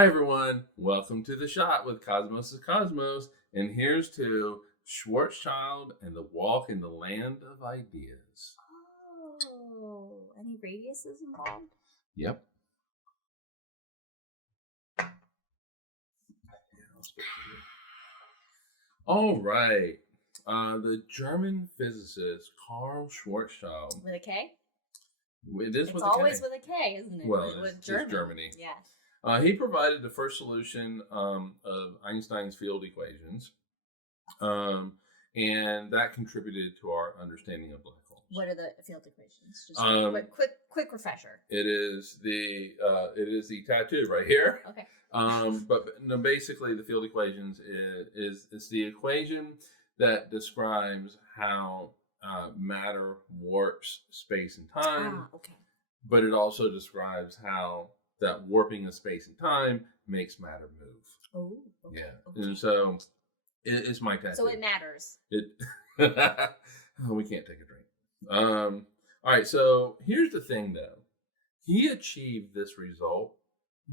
Hi, everyone. Welcome to The Shot with Cosmos is Cosmos. And here's to Schwarzschild and the Walk in the Land of Ideas. Oh, any radiuses involved? Yep. All right. The German physicist Karl Schwarzschild. With a K? It is it's with always a K. with a K, isn't it? Well, with it's German. Germany. Yeah. He provided the first solution of Einstein's field equations, and that contributed to our understanding of black holes. What are the field equations? Just a quick refresher. It is the tattoo right here. Okay. But no, basically, the field equations is the equation that describes how matter warps space and time. Okay. But it also describes how that warping of space and time makes matter move. Oh. Okay. Yeah. Okay. And so it's my tattoo. So it matters. We can't take a drink. All right. So here's the thing, though. He achieved this result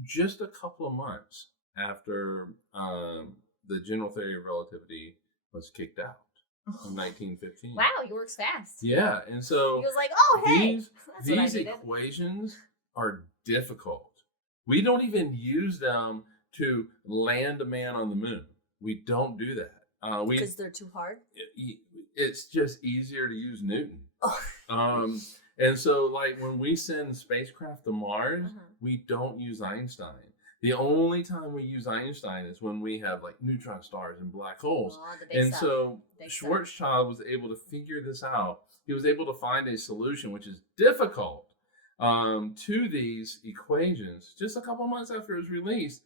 just a couple of months after the general theory of relativity was kicked out in 1915. Wow, he works fast. Yeah, and so he was like, "Oh, hey, these equations are difficult. We don't even use them to land a man on the moon. We don't do that. Because they're too hard. It's just easier to use Newton. Oh. And so, like, when we send spacecraft to Mars, we don't use Einstein. The only time we use Einstein is when we have, like, neutron stars and black holes. And stuff. So Schwarzschild was able to figure this out. He was able to find a solution, which is difficult, to these equations just a couple months after it was released.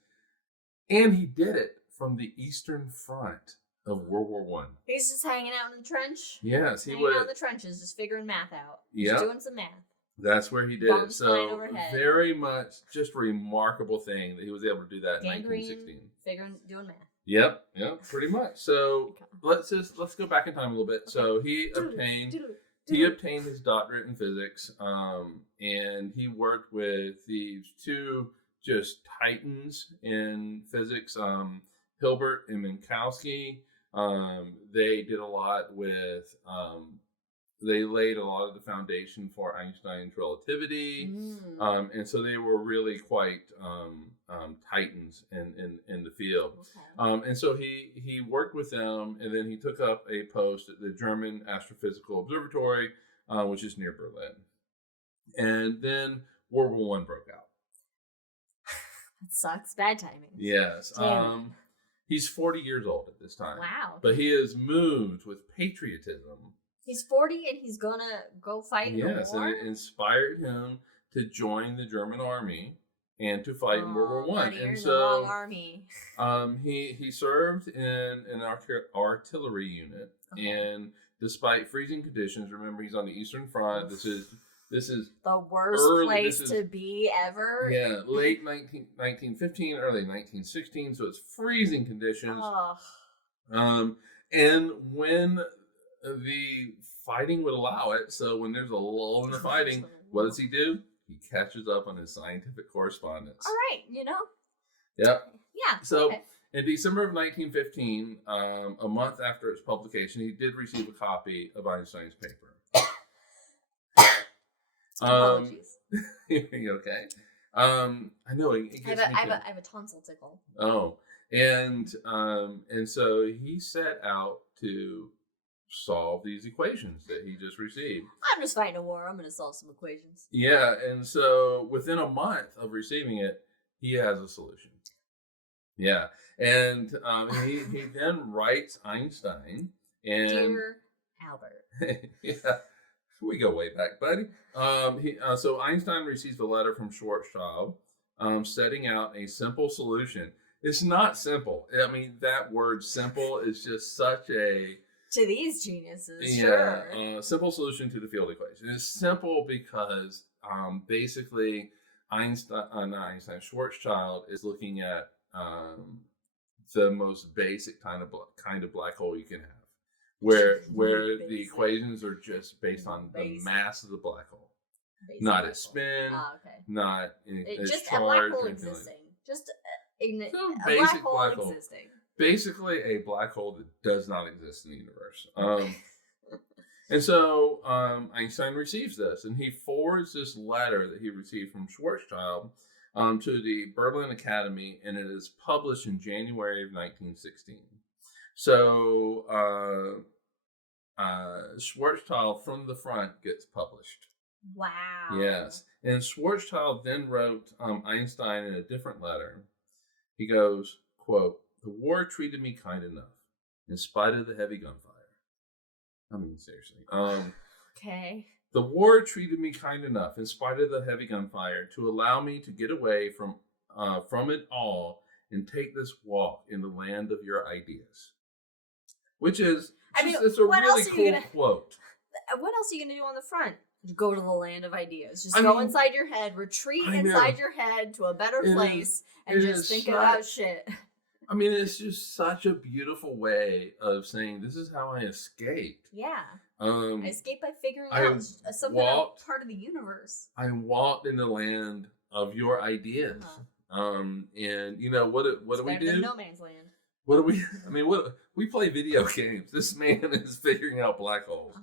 And he did it from the Eastern Front of World War One. He's just hanging out in the trench. Yes, he was out in the trenches, just figuring math out. Yeah, doing some math. That's where he did it. So very much just a remarkable thing that he was able to do that in 1916. Doing math. Yep, pretty much. So let's go back in time a little bit. Okay. So he obtained his doctorate in physics, and he worked with these two just titans in physics, Hilbert and Minkowski. They did a lot with, they laid a lot of the foundation for Einstein's relativity. And so they were really quite titans in the field. Okay. And so he worked with them, and then he took up a post at the German Astrophysical Observatory, which is near Berlin. And then World War I broke out. That sucks. Bad timing. Yes. He's 40 years old at this time. Wow. But he is moved with patriotism. He's 40 and he's gonna go fight in the war? Yes, and it inspired him to join the German army and to fight in World War I. And so, the wrong army. He served in an artillery unit, and despite freezing conditions, remember he's on the Eastern Front. This is the worst place to be ever. Yeah, late 1915, early 1916, so it's freezing conditions. And when the fighting would allow it, so when there's a lull in the fighting, what does he do? He catches up on his scientific correspondence. All right, Yep. Yeah. So in December of 1915, a month after its publication, he did receive a copy of Einstein's paper. Apologies. You okay? I know. I have a tonsil tickle. Oh, and so he set out to solve these equations that he just received. I'm just fighting a war. I'm going to solve some equations. Yeah, and so within a month of receiving it, he has a solution. Yeah, and he then writes Einstein and Dear Albert. Yeah. We go way back, buddy. So Einstein receives a letter from Schwarzschild setting out a simple solution. It's not simple. I mean, that word simple is just such a... To these geniuses, yeah, sure. Simple solution to the field equation. It's simple because basically Schwarzschild is looking at the most basic kind of black hole you can have. Where the equations are just based on the mass of the black hole, not its spin, not its just charge. a black hole existing. Just So a basic black hole black hole. existing. Basically, a black hole that does not exist in the universe. And so Einstein receives this, and he forwards this letter that he received from Schwarzschild to the Berlin Academy, and it is published in January of 1916. So Schwarzschild from the front gets published. Wow. Yes. And Schwarzschild then wrote Einstein in a different letter. He goes, quote, "The war treated me kind enough, in spite of the heavy gunfire." I mean, seriously. Okay. The war treated me kind enough, in spite of the heavy gunfire, to allow me to get away from it all and take this walk in the land of your ideas. Which is, it's a really cool quote. What else are you going to do on the front? Go to the land of ideas. Just go inside your head, retreat inside your head to a better place, and just think about shit. I mean, it's just such a beautiful way of saying, this is how I escaped. Yeah. I escaped by figuring out something part of the universe. I walked in the land of your ideas. And you know, what do we do? No man's land. What do we, I mean, we play video games. This man is figuring out black holes.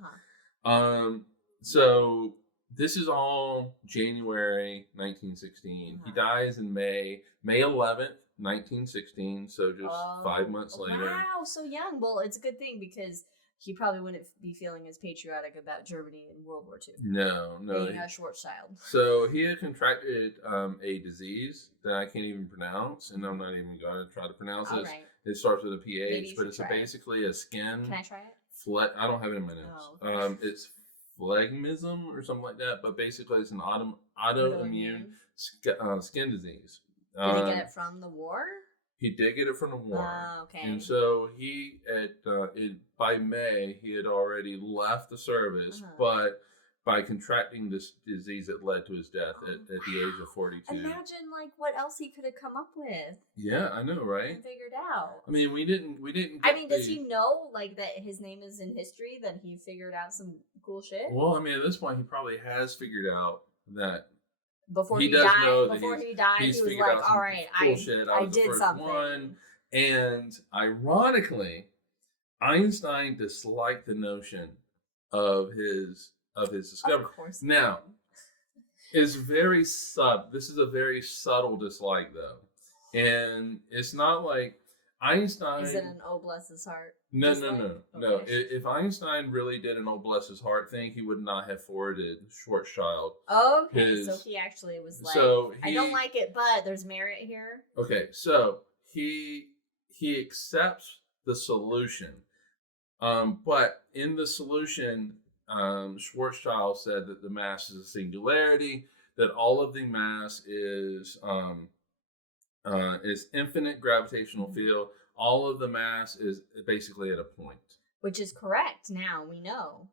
So this is all January 1916. He dies in May 11th, 1916. So just 5 months later. Wow, so young. Well, it's a good thing because he probably wouldn't be feeling as patriotic about Germany in World War II. No. Being a Schwarzschild. So he had contracted a disease that I can't even pronounce, and I'm not even going to try to pronounce it. Right. It starts with a PH, but it's basically a skin. Can I try it? I don't have it in my notes. It's phlegmism or something like that, but basically it's an autoimmune skin disease. Did he get it from the war? He did get it from the war. Okay. And so he, by May, he had already left the service, but by contracting this disease, it led to his death at the age of 42. Imagine, what else he could have come up with. Yeah, I know, right? And figured out. I mean, we didn't. I mean, does he know, that his name is in history, that he figured out some cool shit? Well, I mean, at this point, he probably has figured out that. Before he died, he was like, "All right, I did something." One. And ironically, Einstein disliked the notion of his discovery. Of course. Now, it's very subtle. This is a very subtle dislike, though, and it's not like Einstein. Is it an "Oh bless his heart"? No. If Einstein really did an "Oh bless his heart" thing, he would not have forwarded Schwarzschild. Okay, so he actually was like, I don't like it, but there's merit here. Okay, so he accepts the solution, but in the solution, Schwarzschild said that the mass is a singularity, that all of the mass is infinite gravitational field. All of the mass is basically at a point. Which is correct now, we know.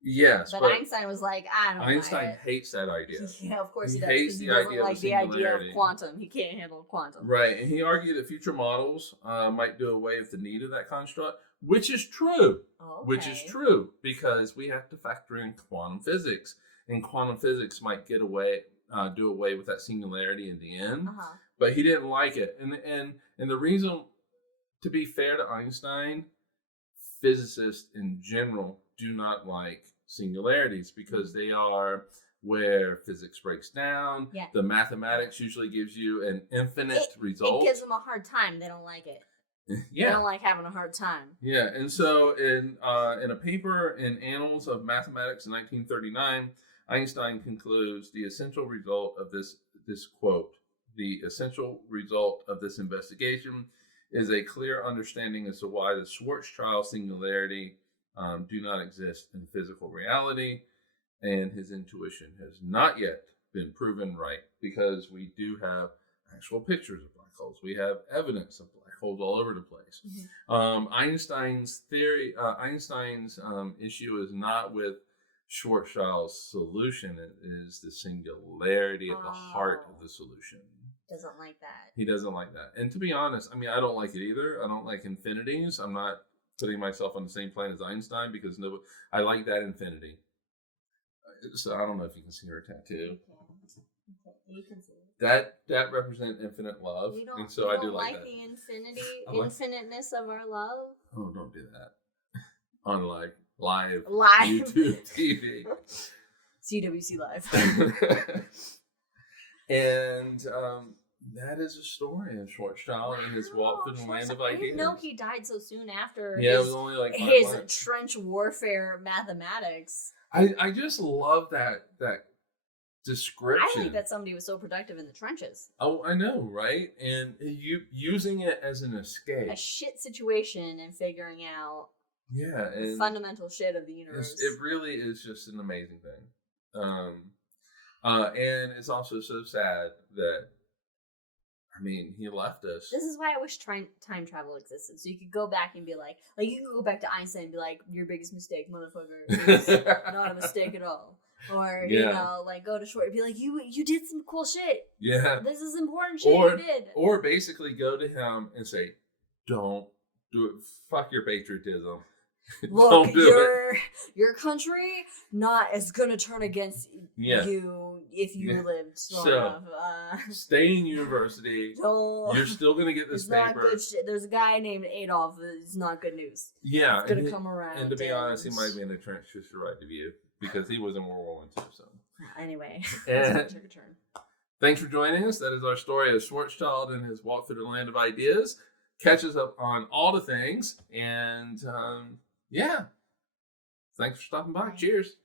Yes. But Einstein was like, I don't know. Einstein hates that idea. Yeah, of course he does. Hates the idea of the idea of quantum. He can't handle quantum. Right. And he argued that future models might do away with the need of that construct, which is true. Okay. Which is true because we have to factor in quantum physics. And quantum physics might do away with that singularity in the end. But he didn't like it. And the reason, to be fair to Einstein, physicists in general do not like singularities because they are where physics breaks down. Yeah. The mathematics usually gives you an infinite result. It gives them a hard time. They don't like it. Yeah. They don't like having a hard time. Yeah. And so in a paper in Annals of Mathematics in 1939, Einstein concludes the essential result of this quote, "The essential result of this investigation is a clear understanding as to why the Schwarzschild singularity do not exist in physical reality, and his intuition has not yet been proven right because we do have actual pictures of black holes. We have evidence of black holes all over the place." Einstein's theory, Einstein's issue is not with Schwarzschild's solution. It is the singularity at the heart of the solution. Doesn't like that. He doesn't like that. And to be honest, I mean, I don't like it either. I don't like infinities. I'm not putting myself on the same plane as Einstein because I like that infinity. So I don't know if you can see her tattoo. You can see it. that represents infinite love, and so I do like that. The infiniteness of our love. Oh, don't do that on live YouTube TV. CWC Live. And that is a story of Schwarzschild and his walk through the land of ideas. I didn't know he died so soon after. Yeah, it was only like 5 his months. trench warfare mathematics. I just love that description. I think that somebody was so productive in the trenches. Oh, I know, right? And you using it as an escape. A shit situation and figuring out and the fundamental shit of the universe. It really is just an amazing thing. And it's also so sad that, I mean, he left us. This is why I wish time travel existed. So you could go back and be like you could go back to Einstein and be like, your biggest mistake, motherfucker. It's not a mistake at all. Or, you know, like go to Short and be like, you did some cool shit. Yeah. This is important shit you did. Or basically go to him and say, don't do it. Fuck your patriotism. Look, your country is gonna turn against you if you lived long enough. Stay in university. You're still gonna get this paper. Not good shit. There's a guy named Adolf. It's not good news. Yeah, it's gonna come around. And to be honest, he might be in the trench just to write the view because he was in World War I too. So anyway, took a turn. Thanks for joining us. That is our story of Schwarzschild and his walk through the land of ideas. Catch us up on all the things and. Yeah. Thanks for stopping by. Cheers.